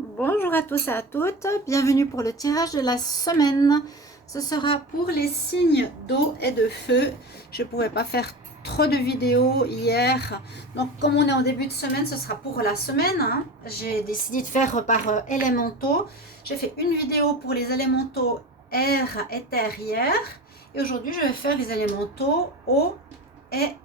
Bonjour à tous et à toutes, bienvenue pour le tirage de la semaine. Ce sera pour les signes d'eau et de feu. Je ne pouvais pas faire trop de vidéos hier. Donc comme on est en début de semaine, ce sera pour la semaine, hein. J'ai décidé de faire par élémentaux. J'ai fait une vidéo pour les élémentaux air et terre hier. Et aujourd'hui, je vais faire les élémentaux eau et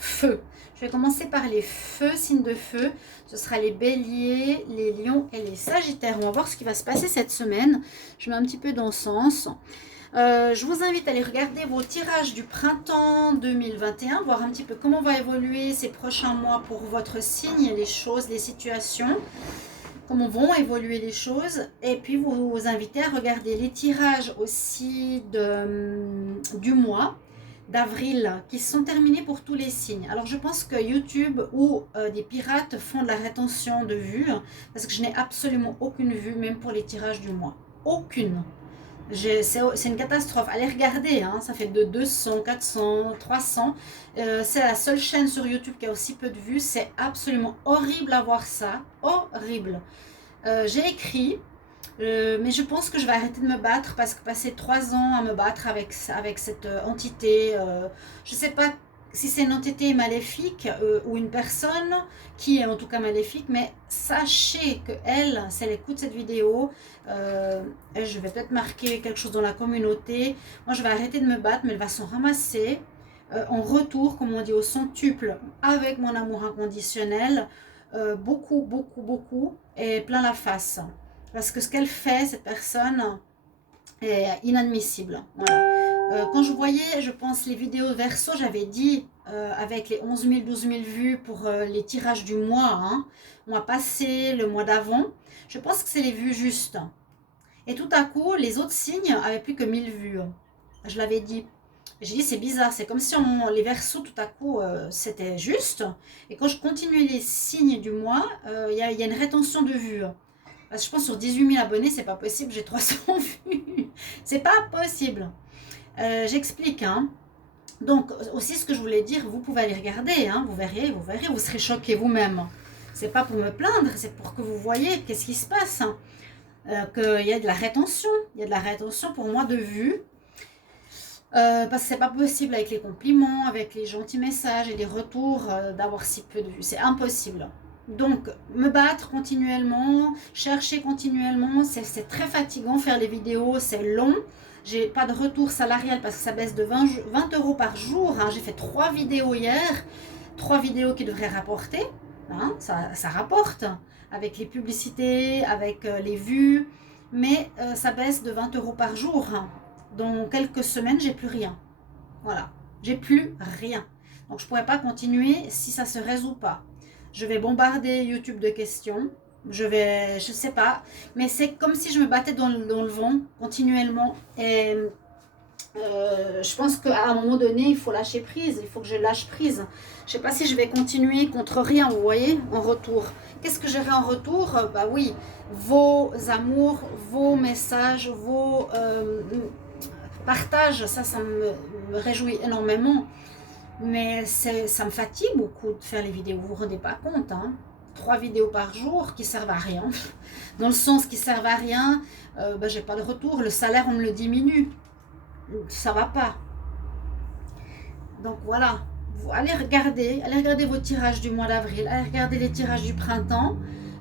feu. Je vais commencer par les feux, signes de feu. Ce sera les béliers, les lions et les sagittaires. On va voir ce qui va se passer cette semaine. Je mets un petit peu d'encens. Je vous invite à aller regarder vos tirages du printemps 2021, voir un petit peu comment va évoluer ces prochains mois pour votre signe, les choses, les situations, comment vont évoluer les choses. Et puis vous invitez à regarder les tirages aussi du mois d'avril qui sont terminés pour tous les signes. Alors je pense que YouTube ou des pirates font de la rétention de vues parce que je n'ai absolument aucune vue, même pour les tirages du mois. Aucune. C'est une catastrophe. Allez regarder, hein, ça fait de 200, 400, 300. C'est la seule chaîne sur YouTube qui a aussi peu de vues. C'est absolument horrible à voir ça. Horrible. J'ai écrit, mais je pense que je vais arrêter de me battre parce que passer 3 ans à me battre avec cette entité, je ne sais pas si c'est une entité maléfique ou une personne qui est en tout cas maléfique, mais sachez que elle, si elle écoute cette vidéo, je vais peut-être marquer quelque chose dans la communauté. Moi, je vais arrêter de me battre, mais elle va s'en ramasser en retour, comme on dit, au centuple, avec mon amour inconditionnel, beaucoup, beaucoup, beaucoup, et plein la face. Parce que ce qu'elle fait, cette personne, est inadmissible. Voilà. Quand je voyais, je pense, les vidéos verso, j'avais dit, avec les 11 000, 12 000 vues pour les tirages du mois, hein, mois passé, le mois d'avant, je pense que c'est les vues justes. Et tout à coup, les autres signes avaient plus que 1000 vues. Je l'avais dit. J'ai dit, c'est bizarre, c'est comme si les versos, tout à coup, c'était juste. Et quand je continuais les signes du mois, il y a une rétention de vues. Parce que je pense sur 18 000 abonnés, c'est pas possible, j'ai 300 vues. C'est pas possible. J'explique, hein. Donc, aussi ce que je voulais dire, vous pouvez aller regarder, hein, vous verrez, vous serez choqués vous-même. C'est pas pour me plaindre, c'est pour que vous voyez qu'est-ce qui se passe. Hein. Qu'il y a de la rétention, il y a de la rétention pour moi de vues. Parce que c'est pas possible avec les compliments, avec les gentils messages et les retours d'avoir si peu de vues. C'est impossible. Donc, me battre continuellement, chercher continuellement, c'est très fatigant. Faire les vidéos, c'est long. J'ai pas de retour salarial parce que ça baisse de 20 euros par jour. Hein. J'ai fait 3 vidéos hier. 3 vidéos qui devraient rapporter. Hein. Ça rapporte avec les publicités, avec les vues. Mais ça baisse de 20 euros par jour. Hein. Dans quelques semaines, j'ai plus rien. Voilà, j'ai plus rien. Donc je pourrais pas continuer si ça se résout pas. Je vais bombarder YouTube de questions. Je sais pas, mais c'est comme si je me battais dans le vent continuellement. Et je pense qu'à un moment donné, il faut lâcher prise. Il faut que je lâche prise. Je sais pas si je vais continuer contre rien, vous voyez, en retour. Qu'est-ce que j'aurai en retour? Bah oui, vos amours, vos messages, vos partage, ça me réjouit énormément. Mais ça me fatigue beaucoup de faire les vidéos, vous vous rendez pas compte, hein. 3 vidéos par jour qui servent à rien. Dans le sens qui servent à rien, j'ai pas de retour, le salaire on me le diminue. Ça va pas. Donc voilà, allez regarder vos tirages du mois d'avril, allez regarder les tirages du printemps.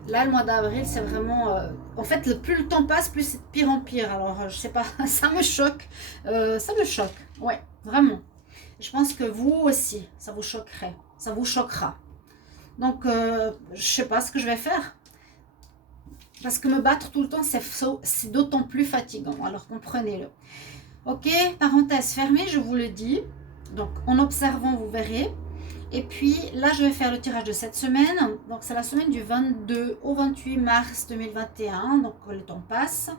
Là, le mois d'avril, c'est vraiment... en fait, plus le temps passe, plus c'est de pire en pire. Alors, je sais pas, ça me choque. Ça me choque, ouais, vraiment. Je pense que vous aussi, ça vous choquerait. Ça vous choquera. Donc, je sais pas ce que je vais faire. Parce que me battre tout le temps, c'est d'autant plus fatigant. Alors, comprenez-le. Ok, parenthèse fermée, je vous le dis. Donc, en observant, vous verrez. Et puis là, je vais faire le tirage de cette semaine. Donc, c'est la semaine du 22 au 28 mars 2021. Donc, le temps passe.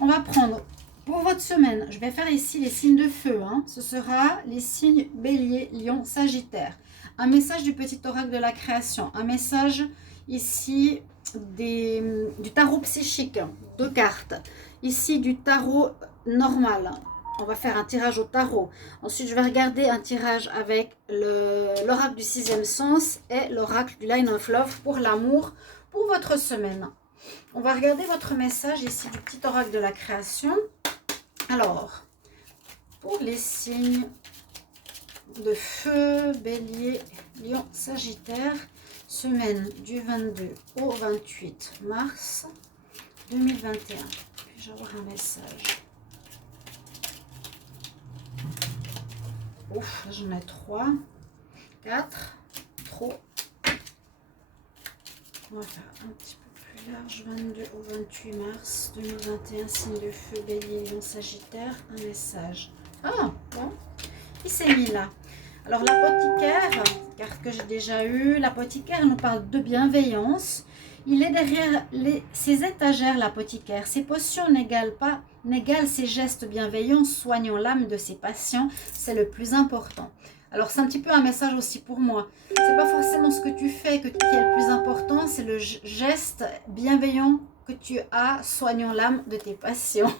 On va prendre pour votre semaine. Je vais faire ici les signes de feu. Hein. Ce sera les signes bélier, lion, sagittaire. Un message du petit oracle de la création. Un message ici du tarot psychique. 2 cartes. Ici, du tarot normal. On va faire un tirage au tarot. Ensuite, je vais regarder un tirage avec l'oracle du 6e sens et l'oracle du Line of Love pour l'amour, pour votre semaine. On va regarder votre message ici du petit oracle de la création. Alors, pour les signes de feu, bélier, lion, sagittaire, semaine du 22 au 28 mars 2021. Puis-je avoir un message? Ouf, j'en ai 3, 4, trop. On va faire un petit peu plus large, 22 au 28 mars 2021, signe de feu, bélier, lion, sagittaire, un message. Ah, bon, il s'est mis là. Alors l'apothicaire, carte que j'ai déjà eue, l'apothicaire nous parle de bienveillance. Il est derrière ses étagères, l'apothicaire. Ses potions n'égalent ses gestes bienveillants, soignant l'âme de ses patients. C'est le plus important. Alors c'est un petit peu un message aussi pour moi. C'est pas forcément ce que tu fais qui est le plus important, c'est le geste bienveillant que tu as soignant l'âme de tes patients.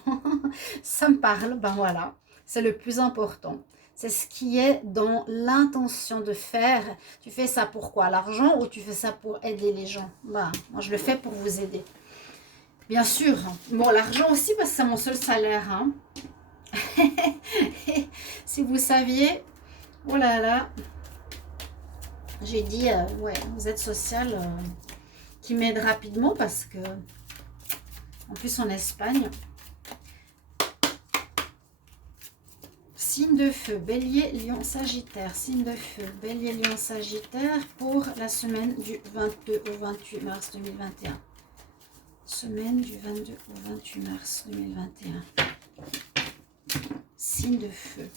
Ça me parle, ben voilà, c'est le plus important. C'est ce qui est dans l'intention de faire. Tu fais ça pour quoi? L'argent ou tu fais ça pour aider les gens? Ben, moi, je le fais pour vous aider. Bien sûr. Bon, l'argent aussi parce que c'est mon seul salaire. Hein. Si vous saviez, oh là là, j'ai dit, ouais, vous êtes social qui m'aide rapidement parce que, en plus en Espagne, signe de feu, bélier, lion, sagittaire. Signe de feu, bélier, lion, sagittaire pour la semaine du 22 au 28 mars 2021. Semaine du 22 au 28 mars 2021. Signe de feu.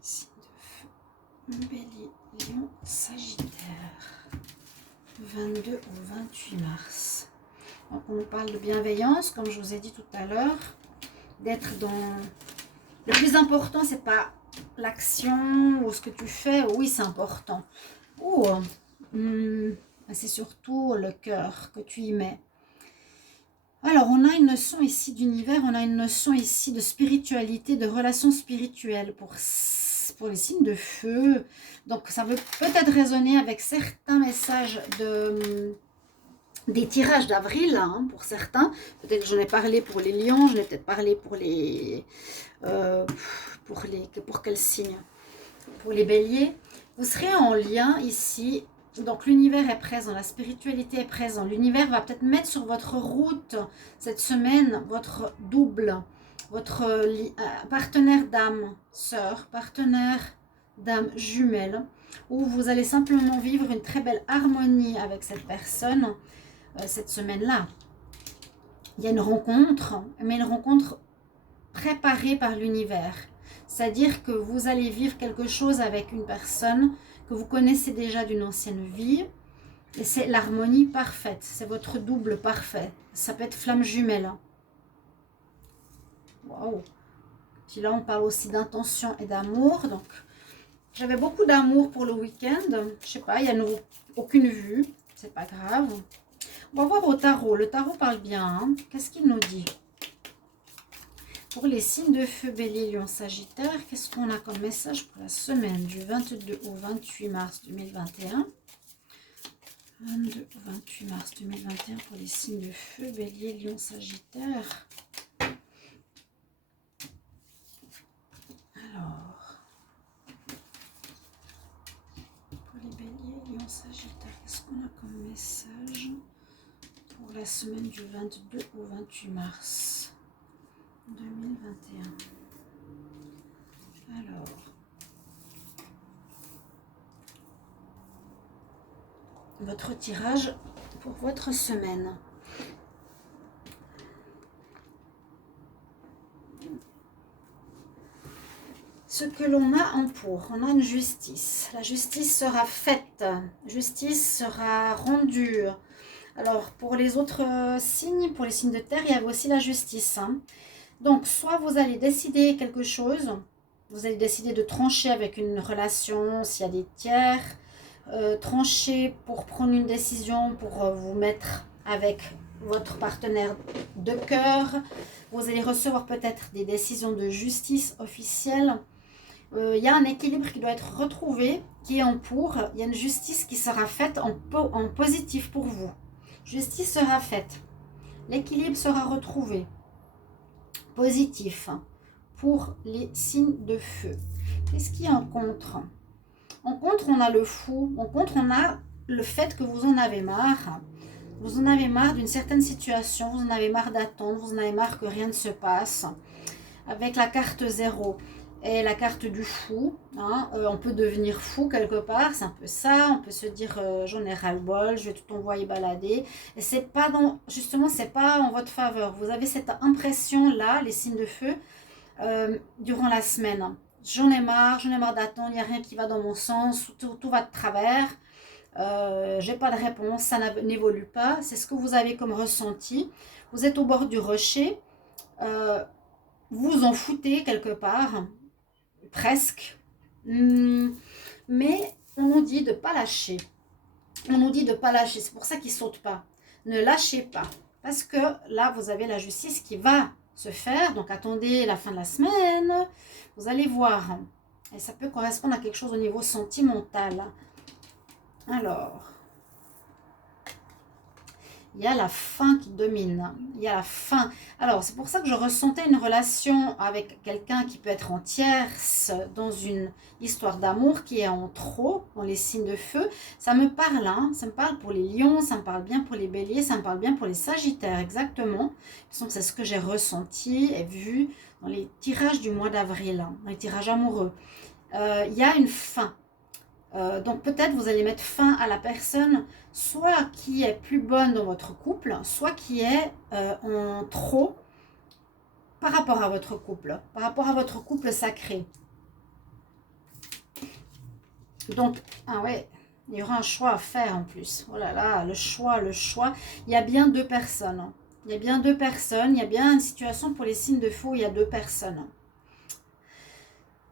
Signe de feu, bélier, lion, sagittaire. 22 au 28 mars. Donc on parle de bienveillance, comme je vous ai dit tout à l'heure. D'être dans... Le plus important, c'est pas l'action ou ce que tu fais. Oui, c'est important. Ou c'est surtout le cœur que tu y mets. Alors, on a une notion ici d'univers, on a une notion ici de spiritualité, de relations spirituelles pour les signes de feu. Donc, ça veut peut-être résonner avec certains messages des tirages d'avril, hein, pour certains. Peut-être que j'en ai parlé pour les lions, j'en ai peut-être parlé pour les... pour quel signe? Pour les béliers. Vous serez en lien ici. Donc l'univers est présent, la spiritualité est présente. L'univers va peut-être mettre sur votre route cette semaine votre double, votre partenaire d'âme, sœur, partenaire d'âme jumelle, où vous allez simplement vivre une très belle harmonie avec cette personne cette semaine-là. Il y a une rencontre, mais une rencontre préparée par l'univers. C'est-à-dire que vous allez vivre quelque chose avec une personne que vous connaissez déjà d'une ancienne vie. Et c'est l'harmonie parfaite. C'est votre double parfait. Ça peut être flamme jumelle. Waouh. Puis là, on parle aussi d'intention et d'amour. Donc, j'avais beaucoup d'amour pour le week-end. Je sais pas, il n'y a aucune vue. C'est pas grave. On va voir au tarot. Le tarot parle bien. Hein. Qu'est-ce qu'il nous dit? Pour les signes de feu, bélier, lion, sagittaire, qu'est-ce qu'on a comme message pour la semaine du 22 au 28 mars 2021? 22 au 28 mars 2021 pour les signes de feu, bélier, lion, sagittaire. Alors, pour les béliers, lion, sagittaire, qu'est-ce qu'on a comme message pour la semaine du 22 au 28 mars 2021. Alors, votre tirage pour votre semaine. Ce que l'on a en pour, on a une justice. La justice sera faite, justice sera rendue. Alors, pour les autres signes, pour les signes de terre, il y a aussi la justice. Hein. Donc, soit vous allez décider quelque chose, vous allez décider de trancher avec une relation, s'il y a des tiers, trancher pour prendre une décision, pour vous mettre avec votre partenaire de cœur. Vous allez recevoir peut-être des décisions de justice officielle. il y a un équilibre qui doit être retrouvé, qui est en pour. Il y a une justice qui sera faite en positif pour vous. Justice sera faite. L'équilibre sera retrouvé. Positif pour les signes de feu. Qu'est-ce qu'il y a en contre? En contre, on a le fou. En contre, on a le fait que vous en avez marre. Vous en avez marre d'une certaine situation. Vous en avez marre d'attendre. Vous en avez marre que rien ne se passe. Avec la carte 0 et la carte du fou, hein, on peut devenir fou quelque part. C'est un peu ça. On peut se dire j'en ai ras-le-bol, je vais tout envoyer balader. Et c'est pas dans, justement, c'est pas en votre faveur. Vous avez cette impression-là, les signes de feu, durant la semaine. J'en ai marre d'attendre, il n'y a rien qui va dans mon sens, tout va de travers, j'ai pas de réponse, ça n'évolue pas, c'est ce que vous avez comme ressenti. Vous êtes au bord du rocher, vous en foutez quelque part, presque, mais on nous dit de ne pas lâcher. On nous dit de ne pas lâcher, c'est pour ça qu'ils ne sautent pas. Ne lâchez pas, parce que là, vous avez la justice qui va se faire, donc attendez la fin de la semaine, vous allez voir, et ça peut correspondre à quelque chose au niveau sentimental. Alors, il y a la fin qui domine, il y a la fin. Alors, c'est pour ça que je ressentais une relation avec quelqu'un qui peut être en tierce dans une histoire d'amour qui est en trop, dans les signes de feu. Ça me parle, hein, ça me parle pour les lions, ça me parle bien pour les béliers, ça me parle bien pour les sagittaires, exactement. C'est ce que j'ai ressenti et vu dans les tirages du mois d'avril, hein, dans les tirages amoureux. Il y a une fin. Donc peut-être vous allez mettre fin à la personne, soit qui est plus bonne dans votre couple, soit qui est en trop par rapport à votre couple sacré. Donc, ah ouais, il y aura un choix à faire en plus. Oh là là, le choix. Il y a bien deux personnes. Il y a bien une situation pour les signes de feu, il y a deux personnes.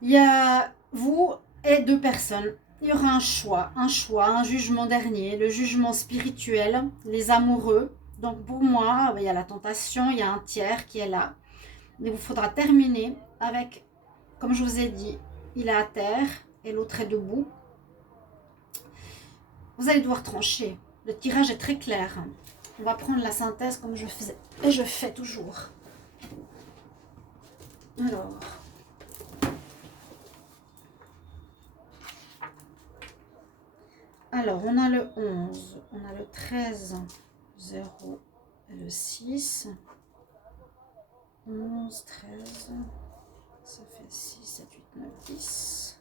Il y a vous et deux personnes. Il y aura un choix, un jugement dernier, le jugement spirituel, les amoureux. Donc pour moi, il y a la tentation, il y a un tiers qui est là. Il vous faudra terminer avec, comme je vous ai dit, il est à terre et l'autre est debout. Vous allez devoir trancher. Le tirage est très clair. On va prendre la synthèse comme je faisais et je fais toujours. Alors, on a le 11, on a le 13, 0 et le 6. 11, 13, ça fait 6, 7, 8, 9, 10.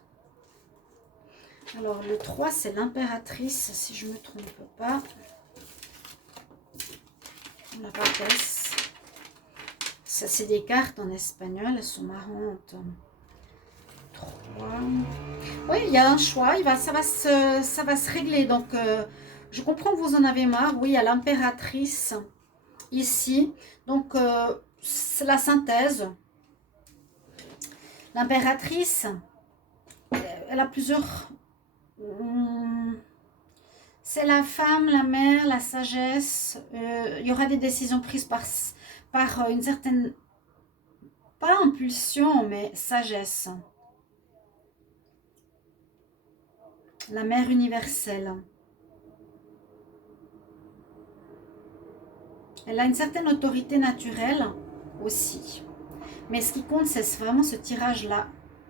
Alors, le 3, c'est l'impératrice, si je ne me trompe pas. La papesse. Ça, c'est des cartes en espagnol, elles sont marrantes. 3. Oui, il y a un choix, ça va se régler. Donc, je comprends que vous en avez marre. Oui, il y a l'impératrice ici. Donc, c'est la synthèse. L'impératrice, elle a plusieurs... c'est la femme, la mère, la sagesse. Il y aura des décisions prises par une certaine... pas impulsion, mais sagesse. La mère universelle. Elle a une certaine autorité naturelle aussi. Mais ce qui compte, c'est vraiment ce tirage-là.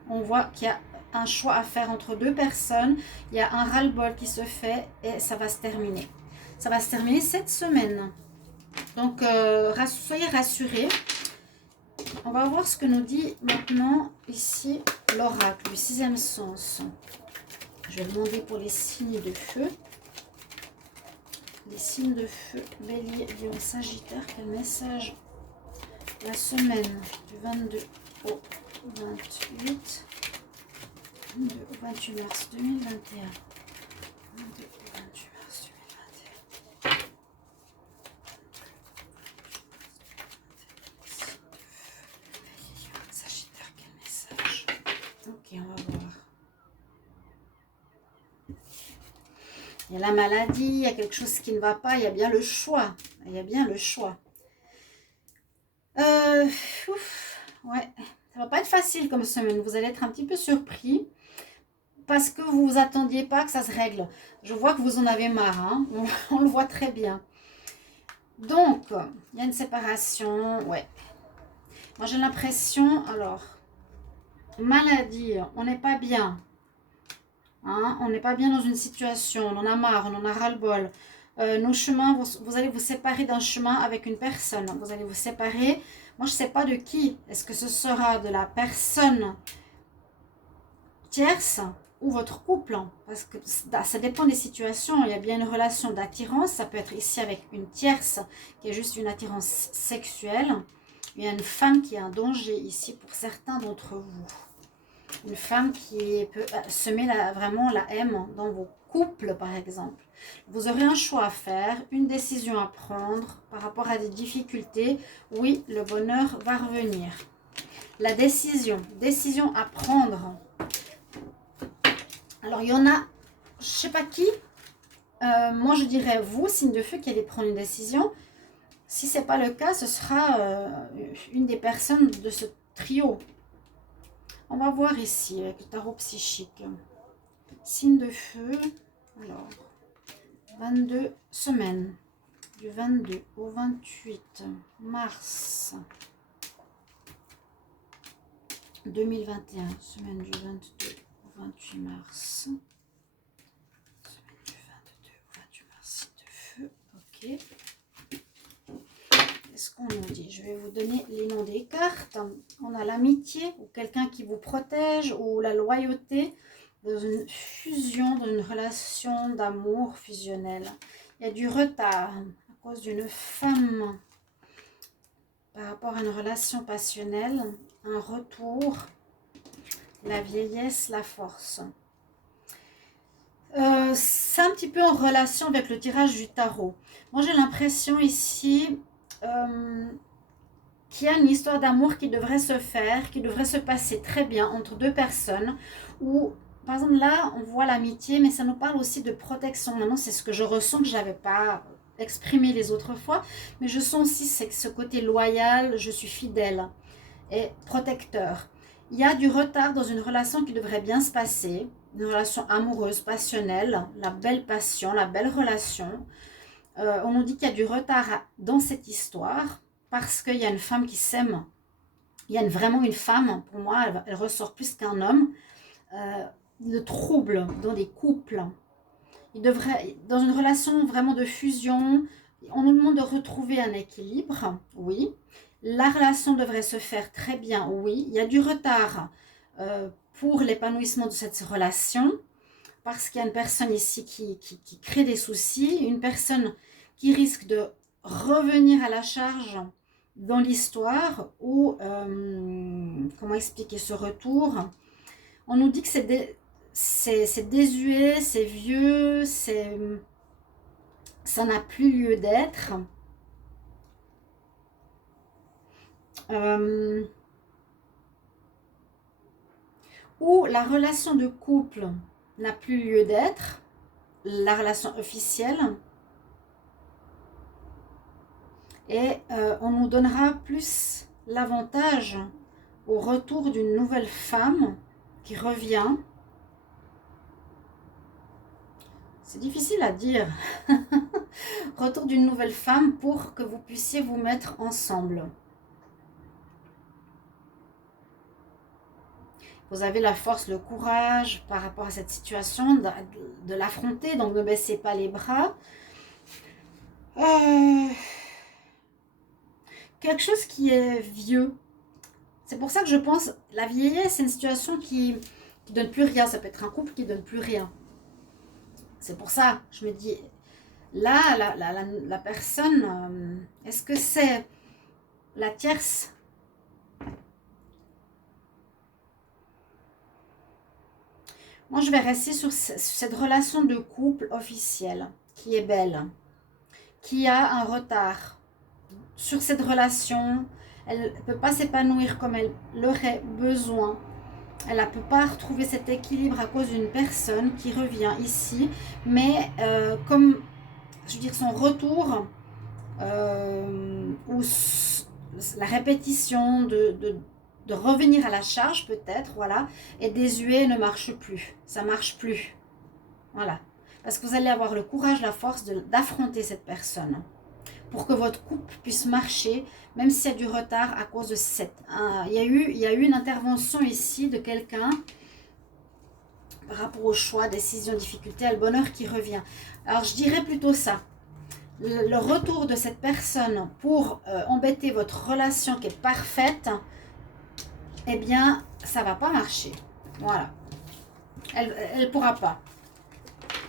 On voit qu'il y a un choix à faire entre deux personnes. Il y a un ras-le-bol qui se fait et ça va se terminer. Ça va se terminer cette semaine. Donc, soyez rassurés. On va voir ce que nous dit maintenant ici l'oracle du 6e sens. Je vais demander pour les signes de feu. Les signes de feu, Bélier, Lion, Sagittaire. Quel message la semaine du 22 au 28, 22 au 28 mars 2021. 22 au 28 mars 2021. Sagittaire, quel message? Ok, on va voir. Il y a la maladie, il y a quelque chose qui ne va pas, il y a bien le choix. Il y a bien le choix. Ouais, Ça va pas être facile comme semaine. Vous allez être un petit peu surpris parce que vous vous attendiez pas que ça se règle. Je vois que vous en avez marre, hein. On le voit très bien. Donc, il y a une séparation, ouais. Moi, j'ai l'impression, alors, maladie, on n'est pas bien. Hein, on n'est pas bien dans une situation, on en a marre, on en a ras-le-bol. Nos chemins, vous allez vous séparer d'un chemin avec une personne. Vous allez vous séparer. Moi, je ne sais pas de qui. Est-ce que ce sera de la personne tierce ou votre couple? Parce que ça dépend des situations. Il y a bien une relation d'attirance. Ça peut être ici avec une tierce qui est juste une attirance sexuelle. Il y a une femme qui est un danger ici pour certains d'entre vous. Une femme qui peut semer vraiment la haine dans vos couples, par exemple. Vous aurez un choix à faire, une décision à prendre par rapport à des difficultés. Oui, le bonheur va revenir. La décision à prendre. Alors, il y en a, je ne sais pas qui. Moi, je dirais vous, signe de feu, qui allez prendre une décision. Si ce n'est pas le cas, ce sera une des personnes de ce trio. On va voir ici avec le tarot psychique. Signe de feu. Alors, 22 semaines. Du 22 au 28 mars 2021. Semaine du 22 au 28 mars. Semaine du 22 au 28 mars. Signe de feu. Ok. Qu'est-ce qu'on nous dit? Je vais vous donner les noms des cartes. On a l'amitié ou quelqu'un qui vous protège ou la loyauté dans une fusion, dans une relation d'amour fusionnelle. Il y a du retard à cause d'une femme par rapport à une relation passionnelle, un retour, la vieillesse, la force. C'est un petit peu en relation avec le tirage du tarot. Moi, j'ai l'impression ici qu'il y a une histoire d'amour qui devrait se faire, qui devrait se passer très bien entre deux personnes. Où, par exemple, là, on voit l'amitié, mais ça nous parle aussi de protection. Maintenant, c'est ce que je ressens que je n'avais pas exprimé les autres fois. Mais je sens aussi ce côté loyal, je suis fidèle et protecteur. Il y a du retard dans une relation qui devrait bien se passer. Une relation amoureuse, passionnelle, la belle passion, la belle relation. On nous dit qu'il y a du retard dans cette histoire parce qu'il y a une femme qui s'aime. Il y a vraiment une femme, pour moi, elle ressort plus qu'un homme. Le trouble dans des couples. Il devrait, dans une relation vraiment de fusion, on nous demande de retrouver un équilibre, oui. La relation devrait se faire très bien, oui. Il y a du retard pour l'épanouissement de cette relation parce qu'il y a une personne ici qui crée des soucis, une personne qui risque de revenir à la charge dans l'histoire ou, comment expliquer ce retour? On nous dit que c'est désuet, c'est vieux, ça n'a plus lieu d'être. Ou la relation de couple n'a plus lieu d'être, la relation officielle. Et on nous donnera plus l'avantage au retour d'une nouvelle femme qui revient. C'est difficile à dire. Retour d'une nouvelle femme pour que vous puissiez vous mettre ensemble. Vous avez la force, le courage par rapport à cette situation, de l'affronter, donc ne baissez pas les bras. Quelque chose qui est vieux. C'est pour ça que je pense, la vieillesse, c'est une situation qui ne donne plus rien. Ça peut être un couple qui ne donne plus rien. C'est pour ça, je me dis, là, la personne, est-ce que c'est la tierce? Moi, je vais rester sur cette relation de couple officielle, qui est belle, qui a un retard sur cette relation. Elle ne peut pas s'épanouir comme elle l'aurait besoin. Elle ne peut pas retrouver cet équilibre à cause d'une personne qui revient ici. Mais comme, je veux dire, son retour ou la répétition de revenir à la charge peut-être, voilà, et désuet ne marche plus, ça marche plus, voilà, parce que vous allez avoir le courage, la force d'affronter cette personne pour que votre couple puisse marcher, même s'il y a du retard à cause de il y a eu une intervention ici de quelqu'un par rapport au choix, décision, difficulté, à le bonheur qui revient. Alors je dirais plutôt ça. Le retour de cette personne pour embêter votre relation qui est parfaite, eh bien, ça va pas marcher. Voilà. Elle pourra pas.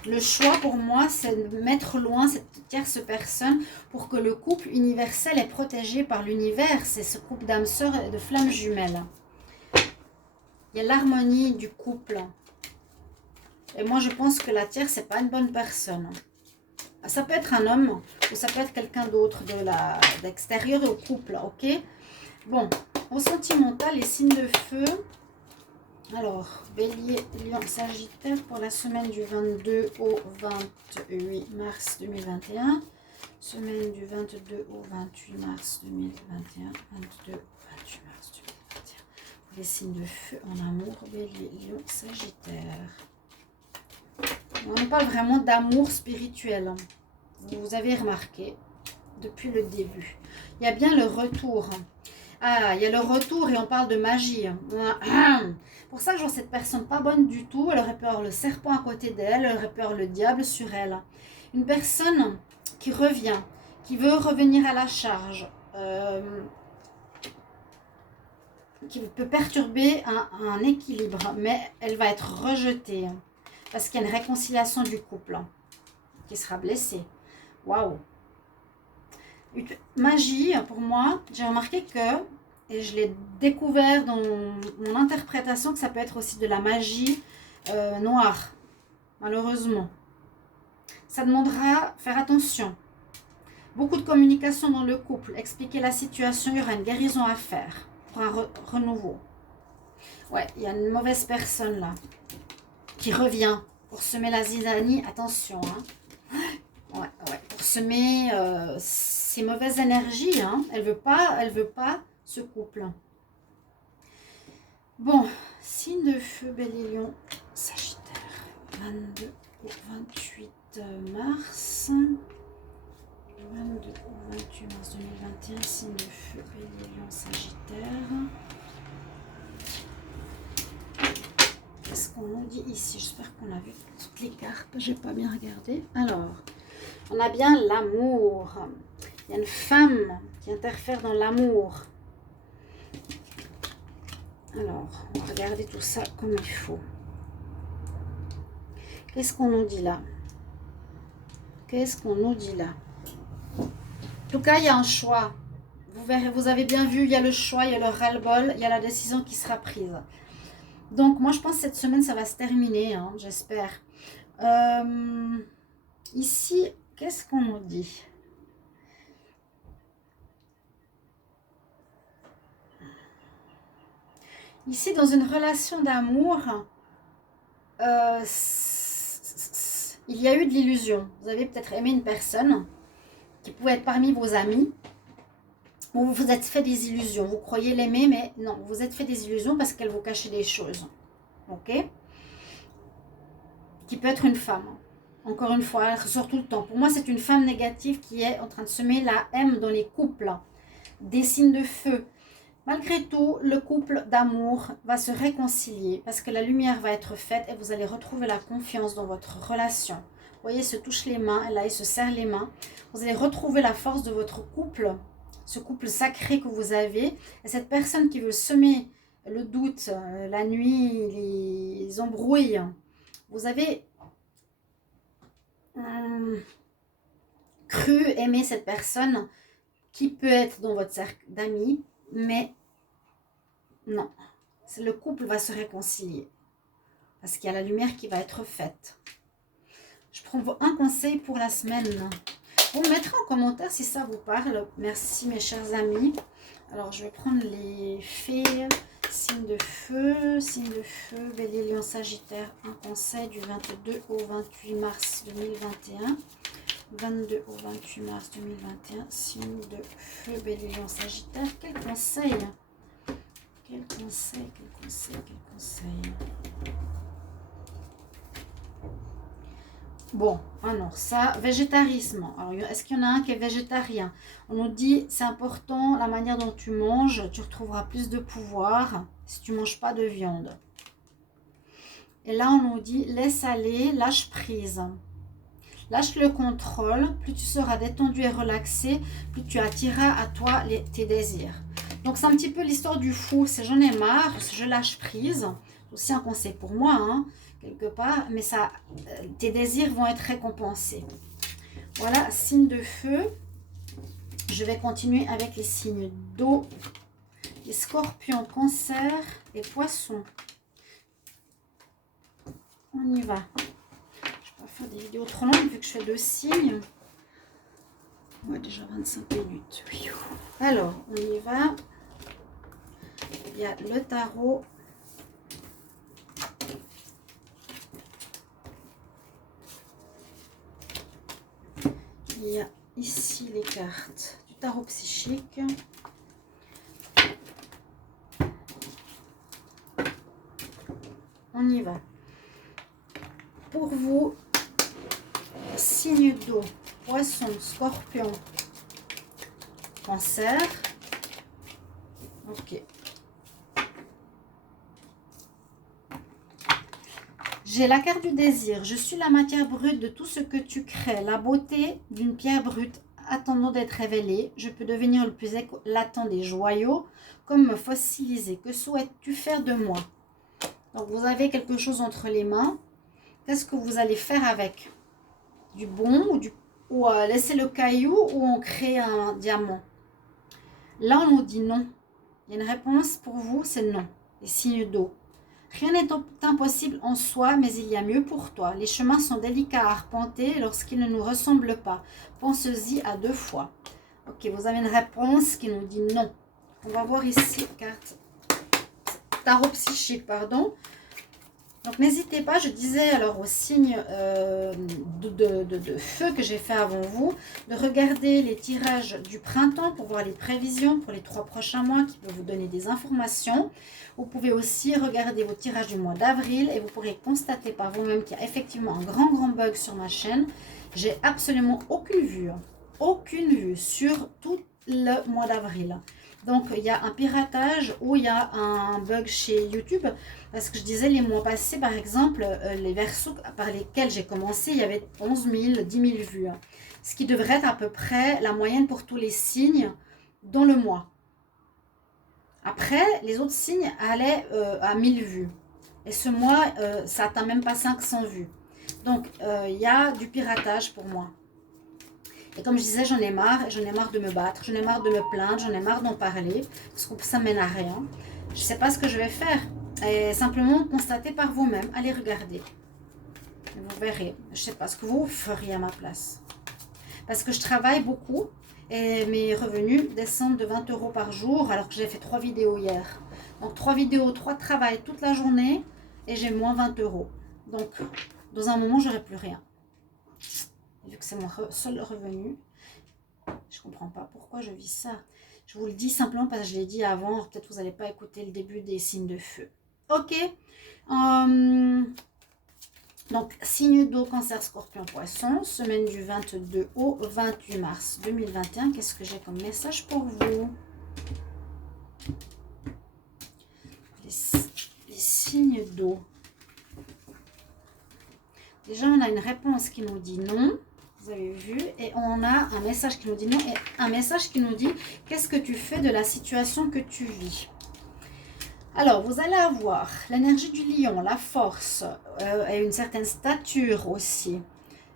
Le choix pour moi, c'est de mettre loin cette tierce personne pour que le couple universel est protégé par l'univers. C'est ce couple d'âmes sœurs et de flammes jumelles. Il y a l'harmonie du couple. Et moi, je pense que la tierce, c'est pas une bonne personne. Ça peut être un homme ou ça peut être quelqu'un d'autre de l'extérieur au couple, ok? Bon, au sentimental, les signes de feu. Alors, Bélier, Lion, Sagittaire pour la semaine du 22 au 28 mars 2021. Semaine du 22 au 28 mars 2021. 22 au 28 mars 2021. Les signes de feu en amour, Bélier, Lion, Sagittaire. On parle vraiment d'amour spirituel. Vous avez remarqué depuis le début. Il y a bien le retour. Ah, il y a le retour et on parle de magie. Pour ça que je vois cette personne pas bonne du tout. Elle aurait peur le serpent à côté d'elle. Elle aurait peur le diable sur elle. Une personne qui revient, qui veut revenir à la charge, qui peut perturber un équilibre, mais elle va être rejetée. Parce qu'il y a une réconciliation du couple qui sera blessée. Waouh! Magie, pour moi, j'ai remarqué que, et je l'ai découvert dans mon interprétation, que ça peut être aussi de la magie noire, malheureusement. Ça demandera faire attention. Beaucoup de communication dans le couple, expliquer la situation, il y aura une guérison à faire pour un renouveau. Ouais, il y a une mauvaise personne là qui revient pour semer la zizanie, attention, hein. Ouais, pour semer ces mauvaises énergies, hein. Elle veut pas ce couple. Bon, signe de feu, Bélier, Lion, Sagittaire, 22 au 28 mars. 22 au 28 mars 2021, signe de feu, Bélier, Lion, Sagittaire. Qu'est-ce qu'on nous dit ici? J'espère qu'on a vu toutes les cartes. J'ai pas bien regardé. Alors, on a bien l'amour. Il y a une femme qui interfère dans l'amour. Alors, on va regarder tout ça comme il faut. Qu'est-ce qu'on nous dit là? Qu'est-ce qu'on nous dit là? En tout cas, il y a un choix. Vous verrez, vous avez bien vu, il y a le choix, il y a le ras-le-bol, il y a la décision qui sera prise. Donc, moi, je pense que cette semaine, ça va se terminer, hein, j'espère. Ici, qu'est-ce qu'on nous dit? Ici, dans une relation d'amour, il y a eu de l'illusion. Vous avez peut-être aimé une personne qui pouvait être parmi vos amis. Ou vous vous êtes fait des illusions. Vous croyez l'aimer, mais non, vous vous êtes fait des illusions parce qu'elle vous cachait des choses. Ok? Qui peut être une femme. Encore une fois, elle ressort tout le temps. Pour moi, c'est une femme négative qui est en train de semer la haine dans les couples. Des signes de feu. Malgré tout, le couple d'amour va se réconcilier parce que la lumière va être faite et vous allez retrouver la confiance dans votre relation. Vous voyez, ils se touchent les mains, là, ils se serrent les mains. Vous allez retrouver la force de votre couple, ce couple sacré que vous avez. Et cette personne qui veut semer le doute, la nuit, les embrouilles, vous avez cru aimer cette personne qui peut être dans votre cercle d'amis, mais non, le couple va se réconcilier parce qu'il y a la lumière qui va être faite. Je prends un conseil pour la semaine. Vous me mettrez en commentaire si ça vous parle. Merci mes chers amis. Alors je vais prendre les fées, signe de feu, Bélier, Lion, Sagittaire. Un conseil du 22 au 28 mars 2021. 22 au 28 mars 2021, signe de feu, Bélier, Lion, Sagittaire. Quel conseil? Quel conseil, quel conseil, quel conseil. Bon, alors ça, végétarisme. Alors, est-ce qu'il y en a un qui est végétarien? On nous dit, c'est important, la manière dont tu manges, tu retrouveras plus de pouvoir si tu ne manges pas de viande. Et là, on nous dit, laisse aller, lâche prise. Lâche le contrôle, plus tu seras détendu et relaxé, plus tu attireras à toi tes désirs. Donc, c'est un petit peu l'histoire du fou. C'est j'en ai marre, je lâche prise. C'est aussi un conseil pour moi, hein, quelque part. Mais ça, tes désirs vont être récompensés. Voilà, signe de feu. Je vais continuer avec les signes d'eau. Les scorpions, cancer et poissons. On y va. Je vais pas faire des vidéos trop longues vu que je fais 2 signes. Ouais, déjà 25 minutes. Alors, on y va. Il y a le tarot. Il y a ici les cartes du tarot psychique. On y va. Pour vous, signe d'eau, poisson, scorpion, cancer. Ok. J'ai la carte du désir. Je suis la matière brute de tout ce que tu crées. La beauté d'une pierre brute attendant d'être révélée. Je peux devenir le plus éclatant des joyaux, comme me fossiliser. Que souhaites-tu faire de moi? Donc, vous avez quelque chose entre les mains. Qu'est-ce que vous allez faire avec? Du bon ou laisser le caillou ou on crée un diamant? Là, on nous dit non. Il y a une réponse pour vous, c'est non. Les signes d'eau. Rien n'est impossible en soi, mais il y a mieux pour toi. Les chemins sont délicats à arpenter lorsqu'ils ne nous ressemblent pas. Pensez-y à 2 fois. Ok, vous avez une réponse qui nous dit non. On va voir ici, carte tarot psychique, pardon. Donc, n'hésitez pas, je disais alors aux signes de feu que j'ai fait avant vous, de regarder les tirages du printemps pour voir les prévisions pour les 3 prochains mois qui peuvent vous donner des informations. Vous pouvez aussi regarder vos tirages du mois d'avril et vous pourrez constater par vous-même qu'il y a effectivement un grand bug sur ma chaîne. J'ai absolument aucune vue sur tout le mois d'avril. Donc, il y a un piratage ou il y a un bug chez YouTube. Parce que je disais, les mois passés, par exemple, les versos par lesquels j'ai commencé, il y avait 11 000, 10 000 vues. Ce qui devrait être à peu près la moyenne pour tous les signes dans le mois. Après, les autres signes allaient à 1000 vues. Et ce mois, ça n'atteint même pas 500 vues. Donc, il y a du piratage pour moi. Et comme je disais, j'en ai marre de me battre, j'en ai marre de me plaindre, j'en ai marre d'en parler, parce que ça ne mène à rien. Je ne sais pas ce que je vais faire. Et simplement constatez par vous-même, allez regarder. Et vous verrez, je ne sais pas ce que vous feriez à ma place. Parce que je travaille beaucoup et mes revenus descendent de 20 € par jour, alors que j'ai fait 3 vidéos hier. Donc 3 vidéos, 3 travail toute la journée et j'ai moins 20 €. Donc dans un moment, j'aurai plus rien. Vu que c'est mon seul revenu, je ne comprends pas pourquoi je vis ça. Je vous le dis simplement parce que je l'ai dit avant, peut-être vous n'allez pas écouter le début des signes de feu. Ok, donc signe d'eau, cancer, scorpion, poisson, semaine du 22 au 28 mars 2021. Qu'est-ce que j'ai comme message pour vous? Les signes d'eau. Déjà, on a une réponse qui nous dit non. Vous avez vu, et on a un message qui nous dit non et un message qui nous dit qu'est-ce que tu fais de la situation que tu vis. Alors, vous allez avoir l'énergie du lion, la force et une certaine stature aussi.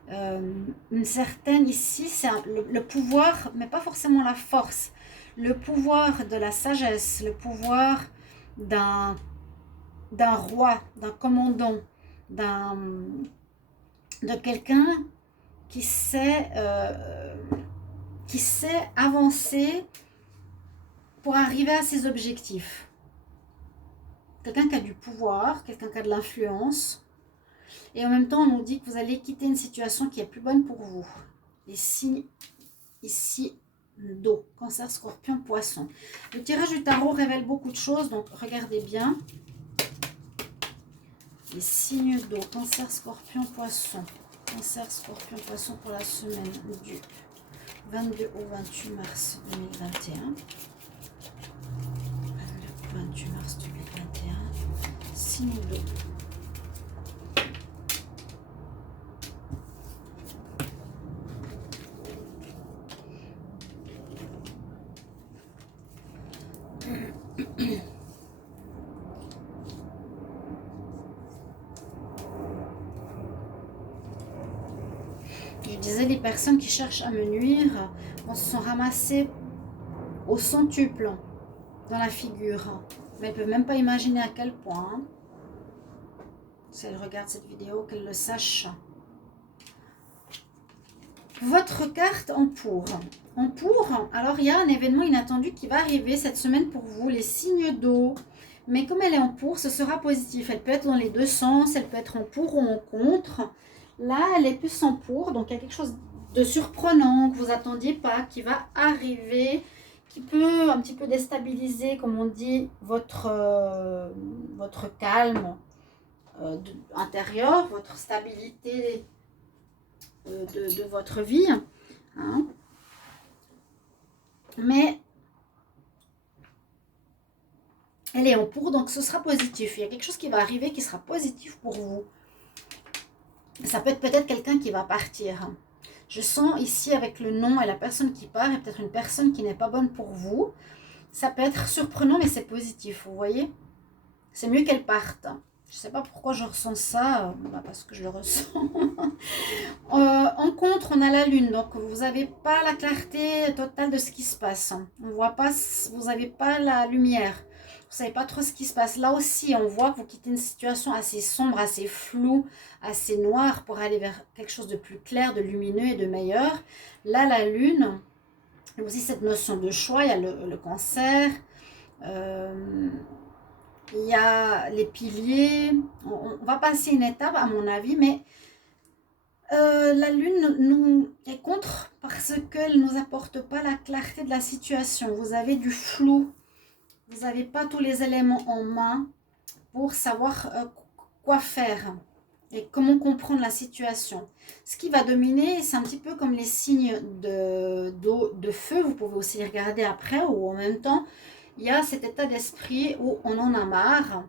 Une certaine, ici, c'est le pouvoir, mais pas forcément la force. Le pouvoir de la sagesse, le pouvoir d'un roi, d'un commandant, de quelqu'un qui sait avancer pour arriver à ses objectifs. Quelqu'un qui a du pouvoir, quelqu'un qui a de l'influence. Et en même temps, on nous dit que vous allez quitter une situation qui est plus bonne pour vous. Les signes ici d'eau. Cancer, Scorpion, Poisson. Le tirage du tarot révèle beaucoup de choses, donc regardez bien. Les signes d'eau. Cancer, Scorpion, Poisson. Cancer, Scorpion, Poisson pour la semaine du 22 au 28 mars 2021. 22 au 28 mars 2021. Signes d'eau. Je disais, les personnes qui cherchent à me nuire se sont ramassées au centuple dans la figure. Mais elles ne peuvent même pas imaginer à quel point. Hein. Si elles regardent cette vidéo, qu'elles le sachent. Votre carte en pour. En pour, alors il y a un événement inattendu qui va arriver cette semaine pour vous, les signes d'eau. Mais comme elle est en pour, ce sera positif. Elle peut être dans les deux sens, elle peut être en pour ou en contre. Là, elle est plus en pour, donc il y a quelque chose de surprenant que vous attendiez pas, qui va arriver, qui peut un petit peu déstabiliser, comme on dit, votre calme intérieur, votre stabilité de votre vie. Hein. Mais elle est en pour, donc ce sera positif. Il y a quelque chose qui va arriver qui sera positif pour vous. Ça peut être peut-être quelqu'un qui va partir. Je sens ici avec le nom et la personne qui part, et peut-être une personne qui n'est pas bonne pour vous. Ça peut être surprenant, mais c'est positif, vous voyez. C'est mieux qu'elle parte. Je ne sais pas pourquoi je ressens ça, parce que je le ressens. En contre, on a la lune, donc vous n'avez pas la clarté totale de ce qui se passe. On voit pas, vous n'avez pas la lumière. Vous ne savez pas trop ce qui se passe. Là aussi, on voit que vous quittez une situation assez sombre, assez floue, assez noire pour aller vers quelque chose de plus clair, de lumineux et de meilleur. Là, la lune, il y a aussi cette notion de choix, il y a le cancer, il y a les piliers. On va passer une étape, à mon avis, mais la lune nous est contre parce qu'elle ne nous apporte pas la clarté de la situation. Vous avez du flou. Vous n'avez pas tous les éléments en main pour savoir quoi faire et comment comprendre la situation. Ce qui va dominer, c'est un petit peu comme les signes d'eau, de feu. Vous pouvez aussi les regarder après ou en même temps. Il y a cet état d'esprit où on en a marre.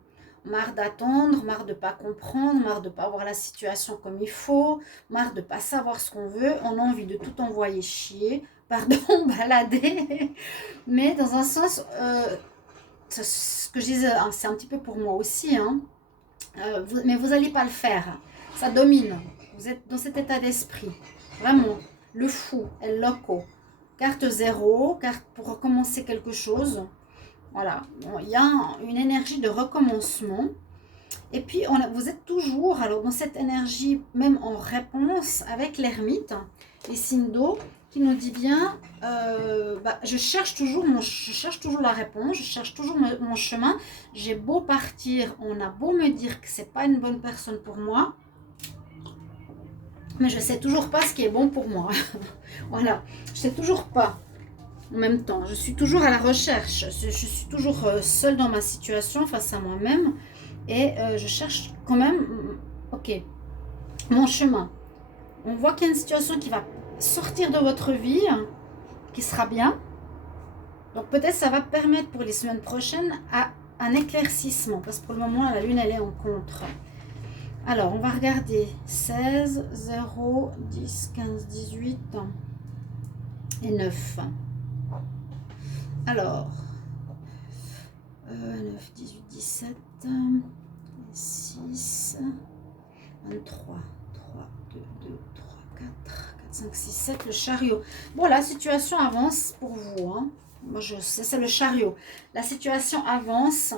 Marre d'attendre, marre de ne pas comprendre, marre de ne pas voir la situation comme il faut, marre de ne pas savoir ce qu'on veut. On a envie de tout envoyer chier. Pardon, balader. Mais dans un sens... ce que je disais, hein, c'est un petit peu pour moi aussi, hein. Mais vous n'allez pas le faire. Ça domine. Vous êtes dans cet état d'esprit. Vraiment, le fou, el loco. Carte 0, carte pour recommencer quelque chose. Voilà, bon, il y a une énergie de recommencement. Et puis, vous êtes toujours alors dans cette énergie, même en réponse avec l'ermite, les signes d'eau, qui nous dit bien, je cherche toujours la réponse, je cherche toujours mon chemin. J'ai beau partir, on a beau me dire que c'est pas une bonne personne pour moi, mais je sais toujours pas ce qui est bon pour moi. Voilà, je sais toujours pas. En même temps, je suis toujours à la recherche, je suis toujours seule dans ma situation face à moi-même, et je cherche quand même, ok, mon chemin. On voit qu'il y a une situation qui va sortir de votre vie, qui sera bien. Donc peut-être ça va permettre pour les semaines prochaines à un éclaircissement, parce que pour le moment la lune elle est en contre. Alors on va regarder 16, 0, 10, 15, 18 et 9. Alors 9, 18, 17, 6, 23, 3, 2, 2, 3, 4, 5, 6, 7, le chariot. Bon, la situation avance pour vous. Hein. Moi, je sais, c'est le chariot. La situation avance,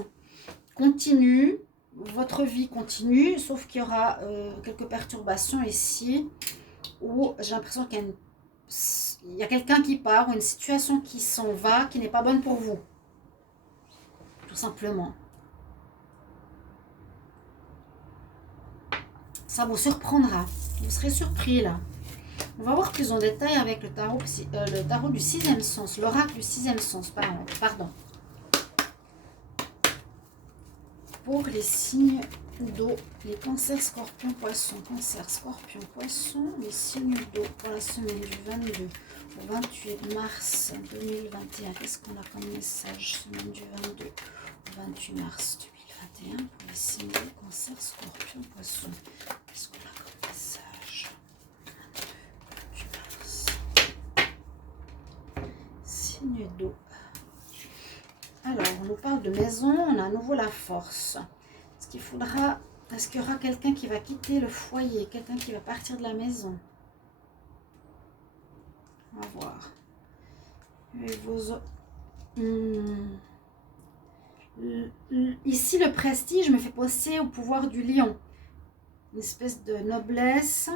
continue, votre vie continue, sauf qu'il y aura quelques perturbations ici, où j'ai l'impression qu'il y a quelqu'un qui part, ou une situation qui s'en va, qui n'est pas bonne pour vous. Tout simplement. Ça vous surprendra. Vous serez surpris là. On va voir plus en détail avec le tarot du sixième sens, l'oracle du sixième sens, pardon. Pour les signes d'eau, les cancers, scorpions, poissons, cancer, scorpion, poisson, les signes d'eau pour la semaine du 22 au 28 mars 2021. Qu'est-ce qu'on a comme message, semaine du 22 au 28 mars 2021 pour les signes d'eau, cancer, scorpion, poisson. Qu'est-ce qu'on a comme message, 22 mars. Signe d'eau. Alors, on nous parle de maison, on a à nouveau la force. Est-ce qu'il y aura quelqu'un qui va quitter le foyer, quelqu'un qui va partir de la maison? On va voir. Ici, le prestige me fait penser au pouvoir du lion. Une espèce de noblesse.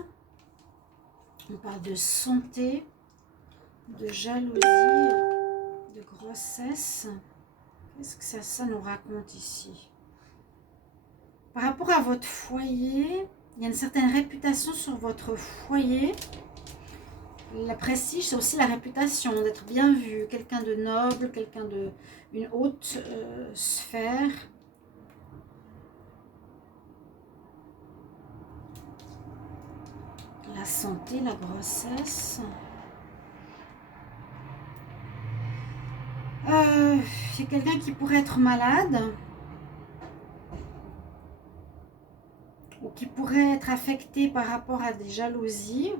On parle de santé, de jalousie, de grossesse. Qu'est-ce que ça nous raconte ici? Par rapport à votre foyer, il y a une certaine réputation sur votre foyer. La prestige, c'est aussi la réputation, d'être bien vu, quelqu'un de noble, quelqu'un d'une haute sphère. La santé, la grossesse. C'est quelqu'un qui pourrait être malade. Ou qui pourrait être affecté par rapport à des jalousies.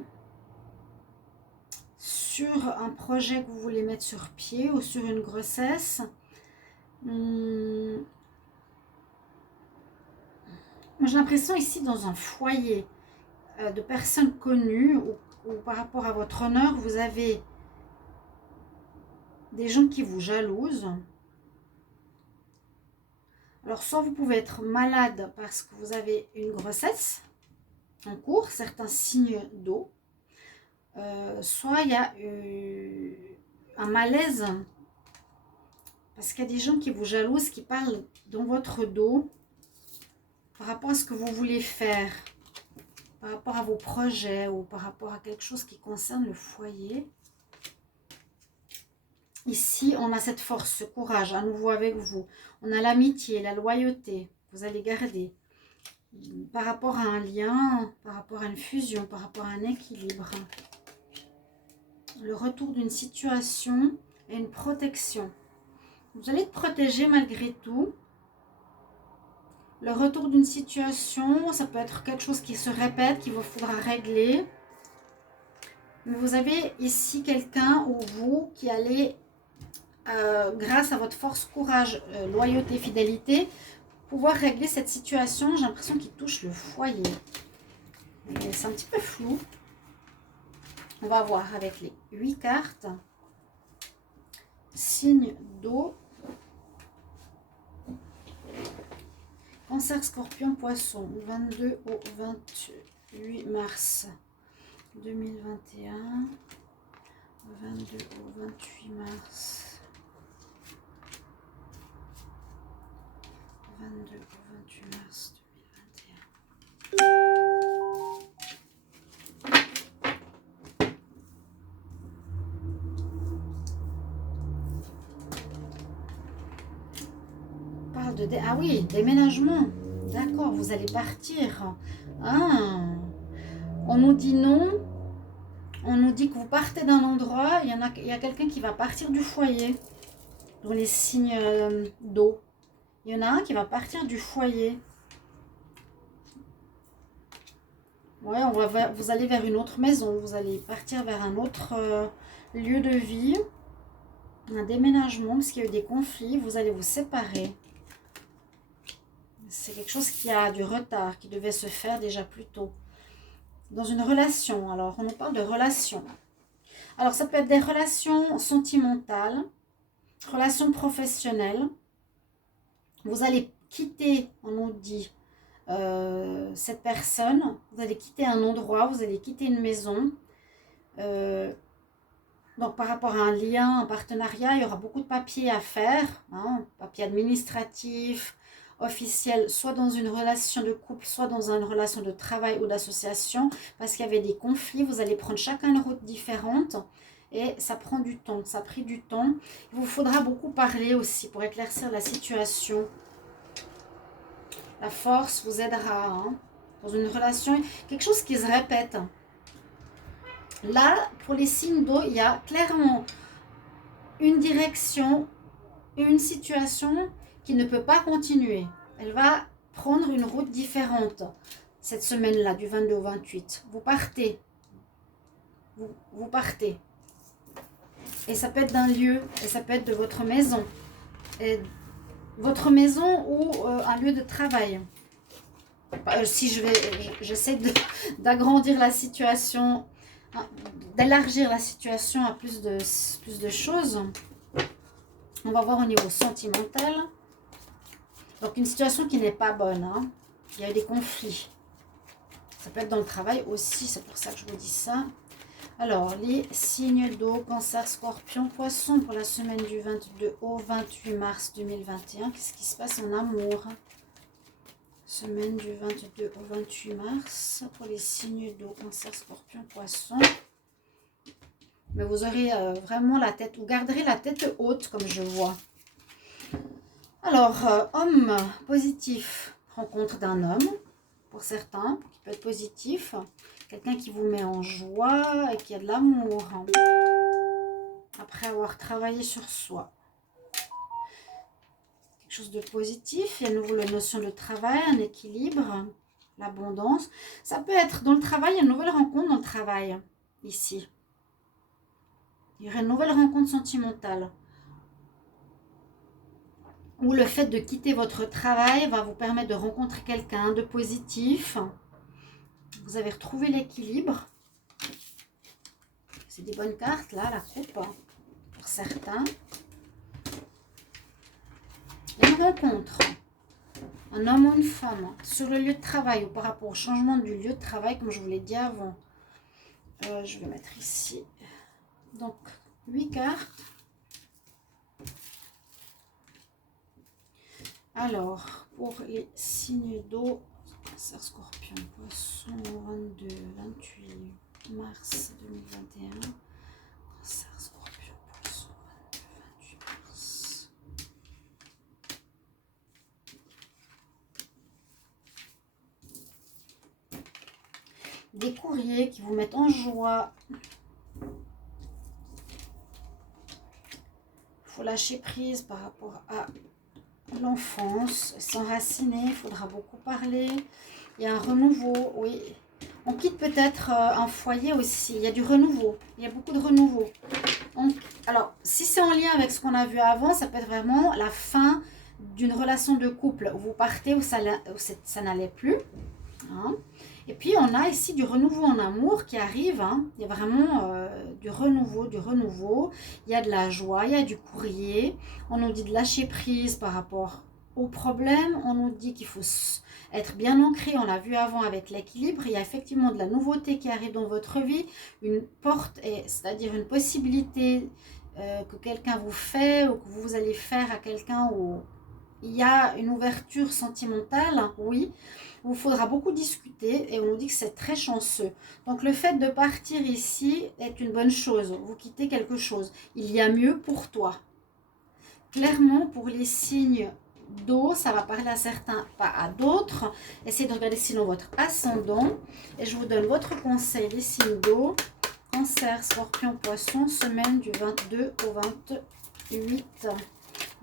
Sur un projet que vous voulez mettre sur pied ou sur une grossesse. Moi, j'ai l'impression ici dans un foyer de personnes connues ou par rapport à votre honneur, vous avez des gens qui vous jalousent. Alors, soit vous pouvez être malade parce que vous avez une grossesse en cours, certains signes d'eau. Soit il y a un malaise parce qu'il y a des gens qui vous jalousent, qui parlent dans votre dos par rapport à ce que vous voulez faire, par rapport à vos projets ou par rapport à quelque chose qui concerne le foyer. Ici, on a cette force, ce courage à nouveau avec vous. On a l'amitié, la loyauté, vous allez garder. Par rapport à un lien, par rapport à une fusion, par rapport à un équilibre. Le retour d'une situation et une protection. Vous allez être protégé malgré tout. Le retour d'une situation, ça peut être quelque chose qui se répète, qu'il vous faudra régler. Mais vous avez ici quelqu'un ou vous qui allez... grâce à votre force, courage, loyauté, fidélité, pouvoir régler cette situation. J'ai l'impression qu'il touche le foyer. C'est un petit peu flou. On va voir avec les 8 cartes. Signe d'eau. Cancer, scorpion, poisson. 22 au 28 mars 2021. 22 au 28 mars 22 au 28 mars 2021. On parle de... Ah oui, déménagement. D'accord, vous allez partir. Ah, on nous dit non. On nous dit que vous partez d'un endroit. Il y a quelqu'un qui va partir du foyer. Dans les signes d'eau. Il y en a un qui va partir du foyer. Ouais, vous allez vers une autre maison. Vous allez partir vers un autre lieu de vie. Un déménagement, parce qu'il y a eu des conflits. Vous allez vous séparer. C'est quelque chose qui a du retard, qui devait se faire déjà plus tôt. Dans une relation. Alors, on nous parle de relations. Alors, ça peut être des relations sentimentales, relations professionnelles. Vous allez quitter, on nous dit, cette personne. Vous allez quitter un endroit, vous allez quitter une maison. Donc, par rapport à un lien, un partenariat, il y aura beaucoup de papiers à faire. Papiers administratifs, officiel, soit dans une relation de couple, soit dans une relation de travail ou d'association, parce qu'il y avait des conflits. Vous allez prendre chacun une route différente et ça prend du temps, ça a pris du temps. Il vous faudra beaucoup parler aussi pour éclaircir la situation. La force vous aidera hein, dans une relation, quelque chose qui se répète. Là, pour les signes d'eau, il y a clairement une direction, une situation qui ne peut pas continuer. Elle va prendre une route différente cette semaine-là, du 22 au 28. Vous partez. Vous partez. Et ça peut être d'un lieu, et ça peut être de votre maison. Et votre maison ou un lieu de travail. Si j'essaie d'agrandir la situation, d'élargir la situation à plus de choses. On va voir au niveau sentimental. Donc une situation qui n'est pas bonne. Hein. Il y a des conflits. Ça peut être dans le travail aussi, c'est pour ça que je vous dis ça. Alors, les signes d'eau, Cancer, Scorpion, Poisson pour la semaine du 22 au 28 mars 2021. Qu'est-ce qui se passe en amour? Semaine du 22 au 28 mars pour les signes d'eau, Cancer, Scorpion, Poisson. Mais vous aurez vraiment la tête, vous garderez la tête haute comme je vois. Alors, homme positif, rencontre d'un homme, pour certains, qui peut être positif. Quelqu'un qui vous met en joie et qui a de l'amour. Après avoir travaillé sur soi. Quelque chose de positif. Il y a à nouveau la notion de travail, un équilibre, l'abondance. Ça peut être dans le travail, une nouvelle rencontre dans le travail, ici. Il y aurait une nouvelle rencontre sentimentale. Ou le fait de quitter votre travail va vous permettre de rencontrer quelqu'un de positif. Vous avez retrouvé l'équilibre. C'est des bonnes cartes, là, la coupe, pour certains. Une rencontre, un homme ou une femme, sur le lieu de travail ou par rapport au changement du lieu de travail, comme je vous l'ai dit avant. Je vais mettre ici. Donc, 8 cartes. Alors, pour les signes d'eau, Cancer, Scorpion, Poisson, 22, 28 mars 2021. Cancer, Scorpion, Poisson, 22, 28 mars. Des courriers qui vous mettent en joie. Il faut lâcher prise par rapport à l'enfance, s'enraciner, il faudra beaucoup parler. Il y a un renouveau, oui. On quitte peut-être un foyer aussi. Il y a du renouveau. Il y a beaucoup de renouveau. Alors, si c'est en lien avec ce qu'on a vu avant, ça peut être vraiment la fin d'une relation de couple où vous partez, où ça n'allait plus. Hein. Et puis, on a ici du renouveau en amour qui arrive. Hein. Il y a vraiment du renouveau, du renouveau. Il y a de la joie, il y a du courrier. On nous dit de lâcher prise par rapport aux problèmes. On nous dit qu'il faut être bien ancré. On l'a vu avant avec l'équilibre. Il y a effectivement de la nouveauté qui arrive dans votre vie. Une porte, c'est-à-dire une possibilité que quelqu'un vous fait ou que vous allez faire à quelqu'un où il y a une ouverture sentimentale, oui. Il vous faudra beaucoup discuter et on nous dit que c'est très chanceux. Donc le fait de partir ici est une bonne chose. Vous quittez quelque chose. Il y a mieux pour toi. Clairement, pour les signes d'eau, ça va parler à certains, pas à d'autres. Essayez de regarder sinon votre ascendant. Et je vous donne votre conseil, les signes d'eau. Cancer, Scorpion, Poisson, semaine du 22 au 28.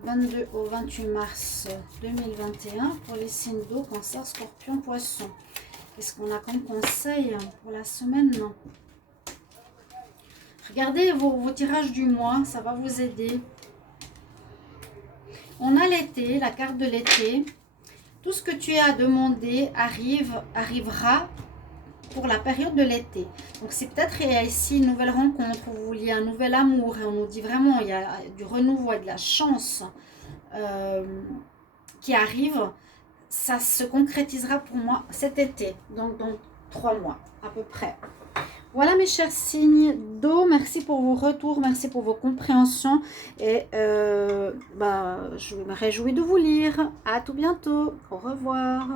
22 au 28 mars 2021 pour les signes d'eau, Cancer, Scorpion, Poisson. Qu'est-ce qu'on a comme conseil pour la semaine? Regardez vos tirages du mois, ça va vous aider. On a l'été, la carte de l'été. Tout ce que tu as demandé arrivera pour la période de l'été. Donc c'est peut-être ici une nouvelle rencontre, où vous vouliez un nouvel amour et on nous dit vraiment il y a du renouveau et de la chance qui arrive. Ça se concrétisera pour moi cet été, donc dans 3 mois à peu près. Voilà mes chers signes d'eau, merci. merci pour vos retours, merci pour vos compréhensions. Et je me réjouis de vous lire. À tout bientôt. Au revoir.